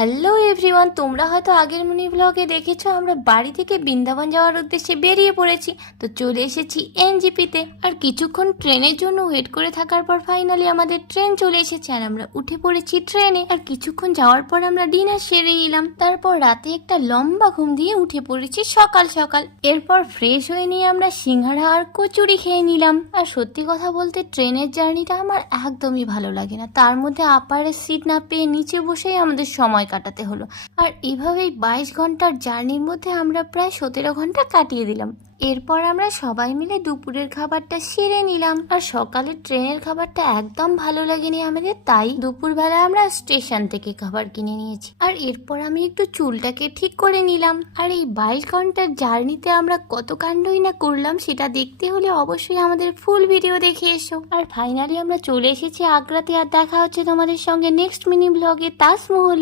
Hello everyone, তোমরা হয়তো আগের মিনি ব্লগে দেখেছো আমরা বাড়ি থেকে বৃন্দাবন যাওয়ার উদ্দেশ্যে বেরিয়ে পড়েছি। তো চলে এসেছি এনজিপিতে, আর কিছুক্ষণ ট্রেনের জন্য ওয়েট করে থাকার পর ফাইনালি আমাদের ট্রেন চলে এসেছে আর আমরা উঠে পড়েছি ট্রেনে। আর কিছুক্ষণ যাওয়ার পর আমরা ডিনার সেরে নিলাম, তারপর রাতে একটা লম্বা ঘুম দিয়ে উঠে পড়েছি সকাল সকাল। এরপর ফ্রেশ হয়ে নিয়ে আমরা সিঙ্গাড়া আর কচুরি খেয়ে নিলাম। আর সত্যি কথা বলতে ট্রেনের জার্নিটা আমার একদমই ভালো লাগে না, তার মধ্যে আপারের সিট না পেয়ে নিচে বসেই আমাদের সময় কাটাতে হলো। আর এইভাবেই 22 ঘন্টার জার্নির মধ্যে আমরা প্রায় 17 ঘন্টা কাটিয়ে দিলাম। এরপর আমরা সবাই মিলে দুপুরের খাবারটা সেরে নিলাম। আর সকালের ট্রেনের খাবারটা একদম ভালো লাগেনি আমাদের, তাই দুপুরবেলা আমরা স্টেশন থেকে খাবার কিনে নিয়েছি। আর এরপর আমি একটু চুলটাকে ঠিক করে নিলাম। আর এই 22 ঘন্টার জার্নিতে আমরা কত কাণ্ডই না করলাম সেটা দেখতে হলে অবশ্যই আমাদের ফুল ভিডিও দেখে এসো। আর ফাইনালি আমরা চলে এসেছি আগ্রাতে, আর দেখা হচ্ছে তোমাদের সঙ্গে নেক্সট মিনি ব্লগে তাজমহল।